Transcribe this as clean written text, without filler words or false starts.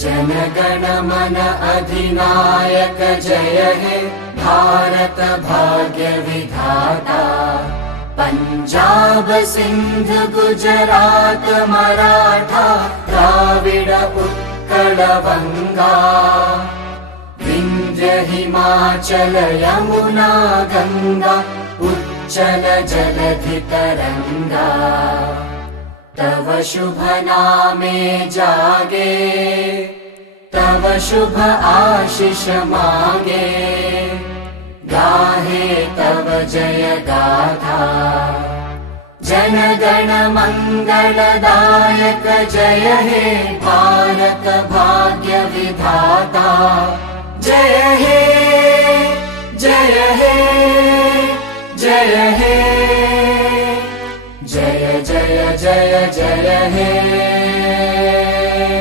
जनगण मन अधिनायक जय हे भारत भाग्य विधाता। पंजाब सिंध गुजरात मराठा द्राविड उत्कल बंगा। विंध्य हिमाचल यमुना गंगा उच्चल जलधि तरंगा। तव शुभ नामे जागे तव शुभ आशीष मागे। गाहे तव जय गाथा जनगण मंगलदायक जय हे भारत भाग्य